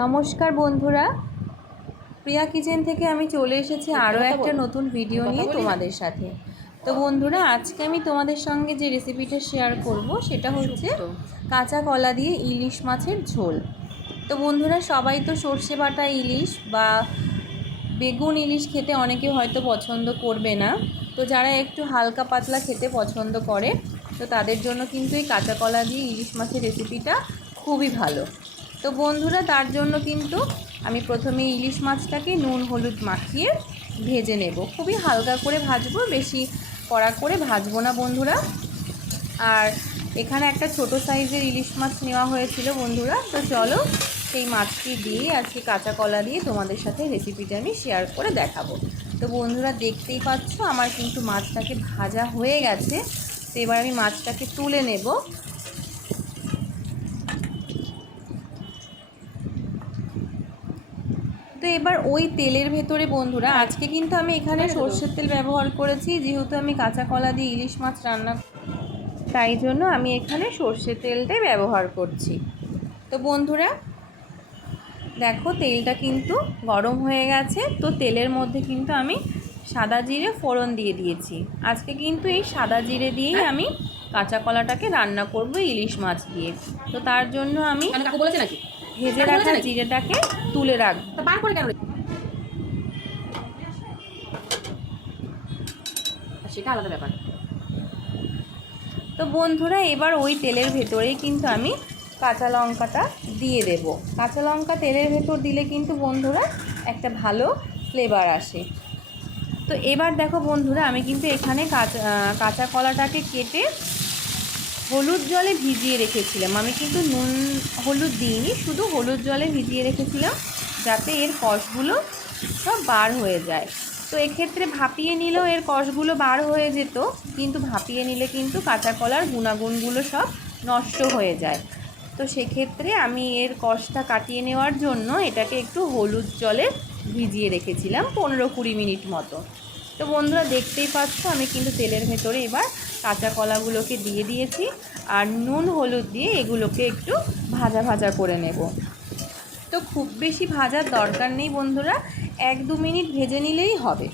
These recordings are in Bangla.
নমস্কার বন্ধুরা, প্রিয়া কিচেন থেকে আমি চলে এসেছি আরও একটা নতুন ভিডিও নিয়ে তোমাদের সাথে। তো বন্ধুরা, আজকে আমি তোমাদের সঙ্গে যে রেসিপিটা শেয়ার করব সেটা হচ্ছে কাঁচা কলা দিয়ে ইলিশ মাছের ঝোল। তো বন্ধুরা, সবাই তো সর্ষে বাটা ইলিশ বা বেগুন ইলিশ খেতে অনেকে হয়তো পছন্দ করবে না। তো যারা একটু হালকা পাতলা খেতে পছন্দ করে, তো তাদের জন্য কিন্তু এই কাঁচা কলা দিয়ে ইলিশ মাছের রেসিপিটা খুবই ভালো। তো বন্ধুরা, তার জন্য কিন্তু আমি প্রথমে ইলিশ মাছটাকে নুন হলুদ মাখিয়ে ভেজে নেব। খুবই হালকা করে ভাজবো, বেশি কড়া করে ভাজবো না বন্ধুরা। আর এখানে একটা ছোট সাইজের ইলিশ মাছ নেওয়া হয়েছিল বন্ধুরা। তো চলো সেই মাছটি দিয়ে আজকে কাঁচা কলা দিয়ে তোমাদের সাথে রেসিপিটা আমি শেয়ার করে দেখাবো। তো বন্ধুরা, দেখতেই পাচ্ছ আমার কিন্তু মাছটাকে ভাজা হয়ে গেছে। তো এবার আমি মাছটাকে তুলে নেব। তো এবার ওই তেলের ভেতরে বন্ধুরা, আজকে কিন্তু আমি এখানে সর্ষের তেল ব্যবহার করেছি, যেহেতু আমি কাঁচা কলা দিয়ে ইলিশ মাছ রান্না, তাই জন্য আমি এখানে সর্ষের তেলটাই ব্যবহার করছি। তো বন্ধুরা দেখো, তেলটা কিন্তু গরম হয়ে গেছে। তো তেলের মধ্যে কিন্তু আমি সাদা জিরে ফোড়ন দিয়ে দিয়েছি। আজকে কিন্তু এই সাদা জিরে দিয়েই আমি কাঁচা কলাটাকে রান্না করব ইলিশ মাছ দিয়ে। তো তার জন্য আমি ভেজে রাখা জিরেটাকে তুলে রাখবো। সেটা আলাদা ব্যাপার। তো বন্ধুরা, এবার ওই তেলের ভেতরেই কিন্তু আমি কাঁচা লঙ্কাটা দিয়ে দেব। কাঁচা লঙ্কা তেলের ভেতর দিলে কিন্তু বন্ধুরা একটা ভালো ফ্লেভার আসে। তো এবার দেখো বন্ধুরা, আমি কিন্তু এখানে কাঁচা কলাটাকে কেটে হলুদ জলে ভিজিয়ে রেখেছিলাম। আমি কিন্তু নুন হলুদ দিইনি, শুধু হলুদ জলে ভিজিয়ে রেখেছিলাম যাতে এর কষগুলো সব বার হয়ে যায়। তো এক্ষেত্রে ভাপিয়ে নিলেও এর কষগুলো বার হয়ে যেত, কিন্তু ভাপিয়ে নিলে কিন্তু কাঁচা কলার গুণাগুণগুলো সব নষ্ট হয়ে যায়। তো সেক্ষেত্রে আমি এর কষটা কাটিয়ে নেওয়ার জন্য এটাকে একটু হলুদ জলে ভিজিয়ে রেখেছিলাম 15-20 মিনিট মতো। তো বন্ধুরা, দেখতেই পাচ্ছ আমি কিন্তু তেলের ভেতরে এবার কাঁচা কলাগুলোকে দিয়ে দিয়েছি, আর নুন হলুদ দিয়ে এগুলোকে একটু ভাজা ভাজা করে নেব। তো খুব বেশি ভাজার দরকার নেই বন্ধুরা, 1-2 মিনিট ভেজে নিলেই হবে।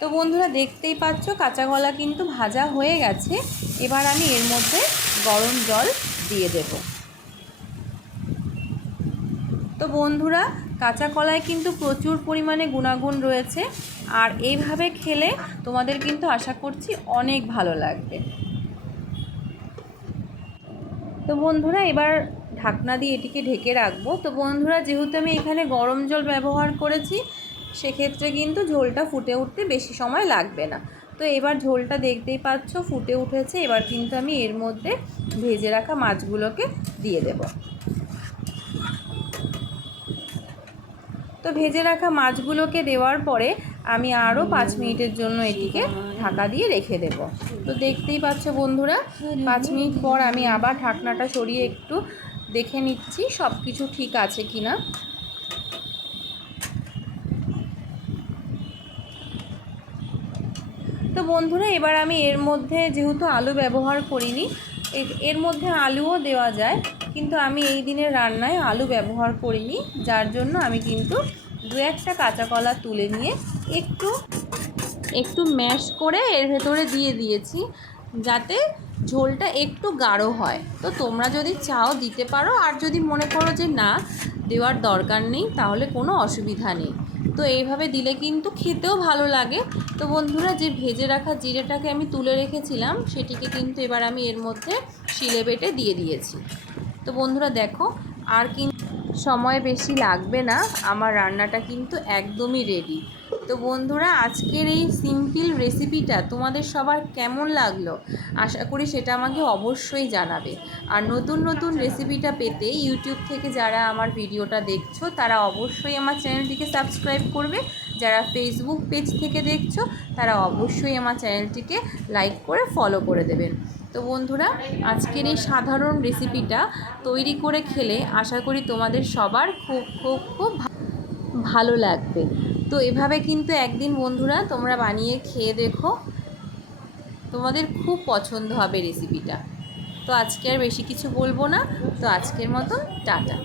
তো বন্ধুরা, দেখতেই পাচ্ছ কাঁচা কলা কিন্তু ভাজা হয়ে গেছে। এবার আমি এর মধ্যে গরম জল দিয়ে দেব। তো বন্ধুরা, কাঁচা কলায় কিন্তু প্রচুর পরিমাণে গুণাগুণ রয়েছে, আর এইভাবে খেলে তোমাদের কিন্তু আশা করছি অনেক ভালো লাগবে। তো বন্ধুরা, এবার ঢাকনা দিয়ে এটিকে ঢেকে রাখবো। তো বন্ধুরা, যেহেতু আমি এখানে গরম জল ব্যবহার করেছি, সেক্ষেত্রে কিন্তু ঝোলটা ফুটে উঠতে বেশি সময় লাগবে না। তো এবার ঝোলটা দেখতেই পাচ্ছ ফুটে উঠেছে। এবার কিন্তু আমি এর মধ্যে ভেজে রাখা মাছগুলোকে দিয়ে দেব। তো ভেজে রাখা মাছগুলোকে দেওয়ার পরে আমি আরও 5 মিনিটের জন্য এটিকে ঢাকা দিয়ে রেখে দেব। তো দেখতেই পাচ্ছ বন্ধুরা, 5 মিনিট পর আমি আবার ঢাকনাটা সরিয়ে একটু দেখে নিচ্ছি সব কিছু ঠিক আছে কি না। তো বন্ধুরা, এবার আমি এর মধ্যে যেহেতু আলু ব্যবহার করিনি, এর মধ্যে আলুও দেওয়া যায়, কিন্তু আমি এই দিনের রান্নায় আলু ব্যবহার করিনি, যার জন্য আমি কিন্তু 2-1টা কাঁচা কলা তুলে নিয়ে একটু ম্যাশ করে এর ভেতরে দিয়ে দিয়েছি, যাতে ঝোলটা একটু গাঢ় হয়। তো তোমরা যদি চাও দিতে পারো, আর যদি মনে করো যে না দেওয়ার দরকার নেই, তাহলে কোনো অসুবিধা নেই। তো এইভাবে দিলে কিন্তু খেতেও ভালো লাগে। তো বন্ধুরা, যে ভেজে রাখা জিরেটাকে আমি তুলে রেখেছিলাম, সেটিকে কিন্তু এবার আমি এর মধ্যে শিলে বেটে দিয়ে দিয়েছি। তো বন্ধুরা দেখো, আর কিন্তু সময় বেশি লাগবে না, আমার রান্নাটা কিন্তু একদমই রেডি। তো বন্ধুরা, আজকের এই সিম্পল রেসিপিটা তোমাদের সবার কেমন লাগলো আশা করি সেটা আমাকে অবশ্যই জানাবে। আর নতুন নতুন রেসিপিটা পেতে ইউটিউব থেকে যারা আমার ভিডিওটা দেখছো তারা অবশ্যই আমার চ্যানেলটিকে সাবস্ক্রাইব করবে। যারা ফেসবুক পেজ থেকে দেখছো তারা অবশ্যই আমার চ্যানেলটিকে লাইক করে ফলো করে দেবেন। তো বন্ধুরা, আজকের এই সাধারণ রেসিপিটা তৈরি করে খেলে আশা করি তোমাদের সবার খুব খুব খুব ভালো লাগবে। তো এভাবে কিন্তু একদিন বন্ধুরা তোমরা বানিয়ে খেয়ে দেখো, তোমাদের খুব পছন্দ হবে রেসিপিটা। তো আজকে আর বেশি কিছু বলবো না, তো আজকের মতন টাটা।